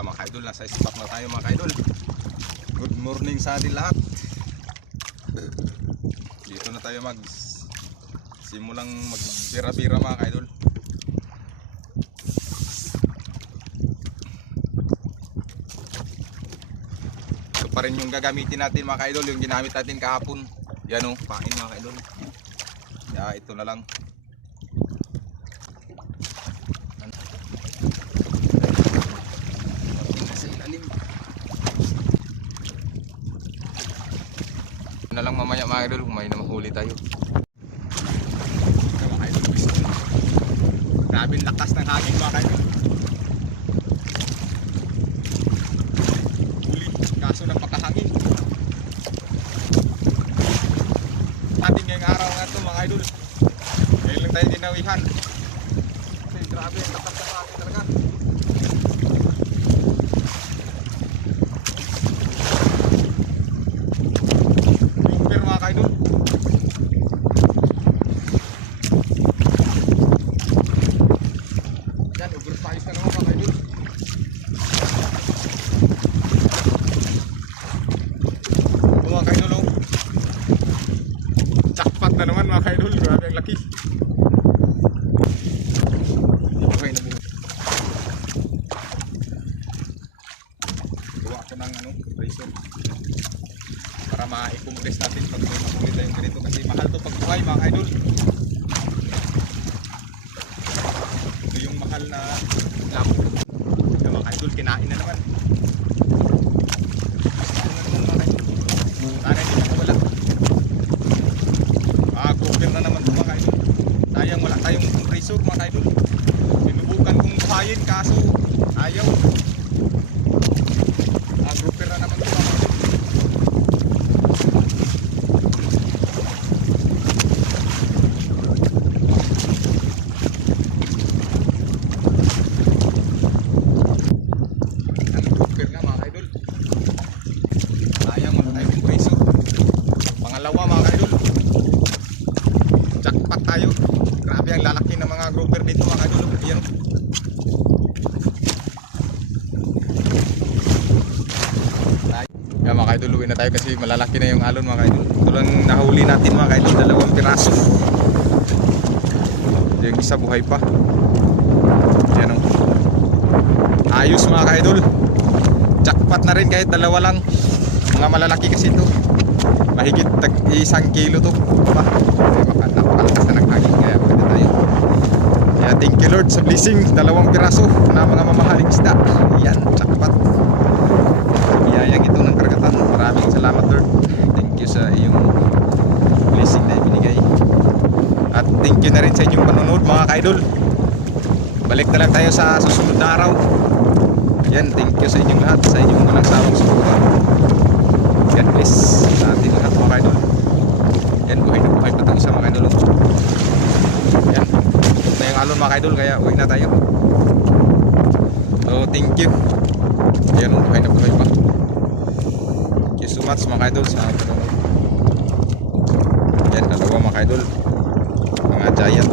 Mga kaidol, nasa spot na tayo mga kaidol. Good morning sa atin lahat. Dito na tayo simulang magbira-bira mga kaidol. Ito pa rin yung gagamitin natin mga kaidol, yung ginamit natin kahapon. Yan o, pain mga kaidol. Kaya ito na lang. Na lang mamaya mga idol kung may na mahuli tayo. Mga idol, grabing lakas ng hangin mga idol. Huli, kaso napakahangin. Ating ngayong araw nga ito mga idol. Ngayon lang tayo ginawihan. Kasi grabe ang lakas ng hangin talaga. Jackpot na naman mga kaidol, grabe ang laki. Okay na buhay. Gawa ako ng razor para ma-i-compress natin pag may mahuli tayong ganito kasi mahal to pag buhay mga kaidol. Ito yung mahal na labo. Yung mga kaidol, kinain na naman. Grouper na naman ito mga kaidol. Sayang wala tayong razor mga kaidol. Sinubukan kong buhayin kaso ayaw. Grouper na naman ito mga kaidol. Grouper na mga kaidol. Sayang wala tayong razor. Pangalawa mga kaidol. Jackpot tayo. Grabe ang lalaki ng mga grouper dito mga kaidol. Ayan. Yan mga kaidol, uwi na tayo kasi malalaki na yung alon mga kaidol. Ito lang nahuli natin mga kaidol, 2 piraso. Yung isa buhay pa. Yan o. Ayos mga kaidol. Jackpot na rin kahit 2 lang. Mga malalaki kasi ito. Mahigit 1 kilo to. Diba? Napakalakas na naghangin kaya pwede tayo. Kaya thank you Lord sa blessing. 2 piraso na mga mamahaling isda. Yan, jackpot. Biyayang ito ng karagatan. Maraming salamat Lord. Thank you sa iyong blessing na ibinigay. At thank you na rin sa inyong panonood mga kaidol. Balik na lang tayo sa susunod na araw. Yan, thank you sa inyong lahat. Sa inyong walang sawang suporta. God bless sa ating lahat mga kaidol. Yan, buhay na buhay pa itong isa mga kaidol. Yan, na yung alon mga kaidol kaya uwi na tayo. So thank you. Yan, buhay na buhay pa. Thank you so much mga kaidol sa panonood. Yan, 2 mga kaidol. Mga giant.